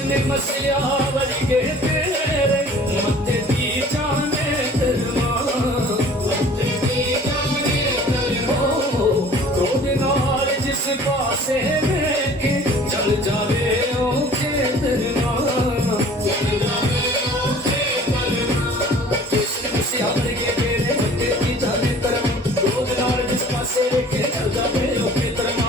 उसने मसलिया वाली के तेरे मत्थे दी जाने तेरमा मत्थे दी जाने तेरमा तो दिनार जिस पासे लेके चल जावे ओके तेरमा चल जावे ओके तेरमा जिसने मसलिया वाली के तेरे मत्थे दी जाने तेरमा तो दिनार जिस पासे लेके चल जावे ओके तेरमा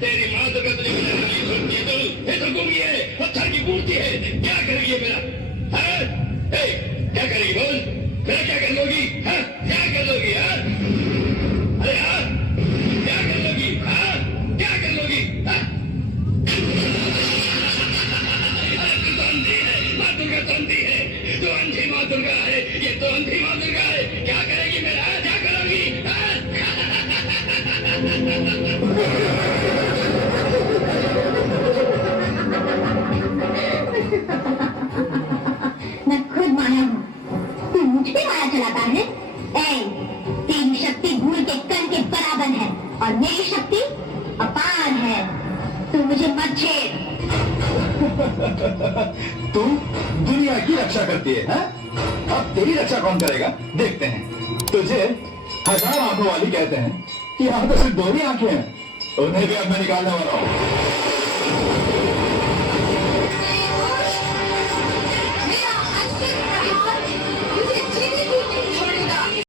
तेरी माँ तो कतरी ये तो गुम है, पत्थर की मूर्ति है, क्या करेगी ये मेरा? क्या करेगी बोल? मेरा क्या कर लोगी? क्या कर लोगी? अरे क्या कर लोगी? क्या कर लोगी? तू तो अंधी है, माँ दुर्गा तो अंधी है, तू अंधी माँ दुर्गा है, ये तो अंधी माँ दुर्गा है, क्या करेगी मेरा? क्या करोगी? मैं खुद माया हूँ, तू मुझ पे माया चलाता है? तेरी शक्ति धूल के कण के बराबर है और मेरी शक्ति अपार है। तू मुझे मत छेड़। तू दुनिया की रक्षा करती है? अब तेरी रक्षा कौन करेगा? देखते हैं। तुझे 1000 आंखों वाली कहते हैं कि यहाँ तो सिर्फ 2 ही आंखें हैं, उन्हें भी अब मैं निकालने वाला हूँ।